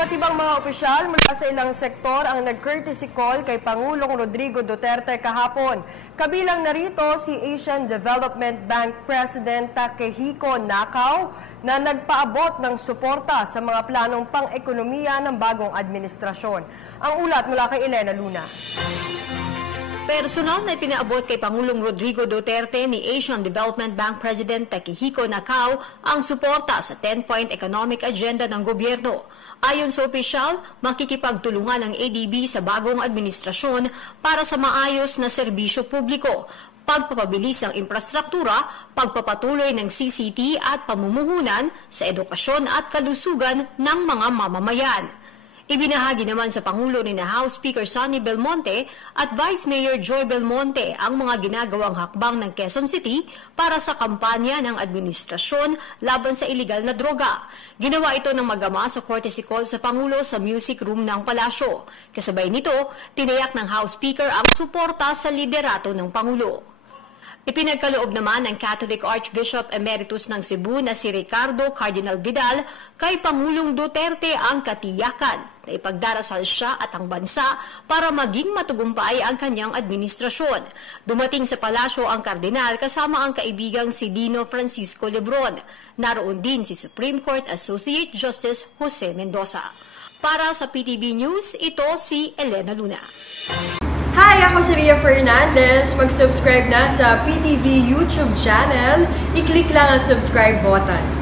Iba't ibang mga opisyal mula sa ilang sektor ang nag-courtesy call kay Pangulong Rodrigo Duterte kahapon. Kabilang narito si Asian Development Bank President Takehiko Nakao na nagpaabot ng suporta sa mga planong pang-ekonomiya ng bagong administrasyon. Ang ulat mula kay Elena Luna. Personal na ipinaabot kay Pangulong Rodrigo Duterte ni Asian Development Bank President Takehiko Nakao ang suporta sa 10-point economic agenda ng gobyerno. Ayon sa opisyal, makikipagtulungan ang ADB sa bagong administrasyon para sa maayos na serbisyo publiko, pagpapabilis ng infrastruktura, pagpapatuloy ng CCT at pamumuhunan sa edukasyon at kalusugan ng mga mamamayan. Ibinahagi naman sa Pangulo ni House Speaker Sonny Belmonte at Vice Mayor Joy Belmonte ang mga ginagawang hakbang ng Quezon City para sa kampanya ng administrasyon laban sa iligal na droga. Ginawa ito ng magama sa courtesy call sa Pangulo sa music room ng palasyo. Kasabay nito, tinayak ng House Speaker ang suporta sa liderato ng Pangulo. Ipinagkaloob naman ng Catholic Archbishop Emeritus ng Cebu na si Ricardo Cardinal Vidal kay Pangulong Duterte ang katiyakan na ipagdarasal siya at ang bansa para maging matugumpay ang kanyang administrasyon. Dumating sa palasyo ang kardinal kasama ang kaibigang si Dino Francisco Lebron. Naroon din si Supreme Court Associate Justice Jose Mendoza. Para sa PTV News, ito si Elena Luna. Hi! Ako si Ria Fernandez. Mag-subscribe na sa PTV YouTube channel. I-click lang ang subscribe button.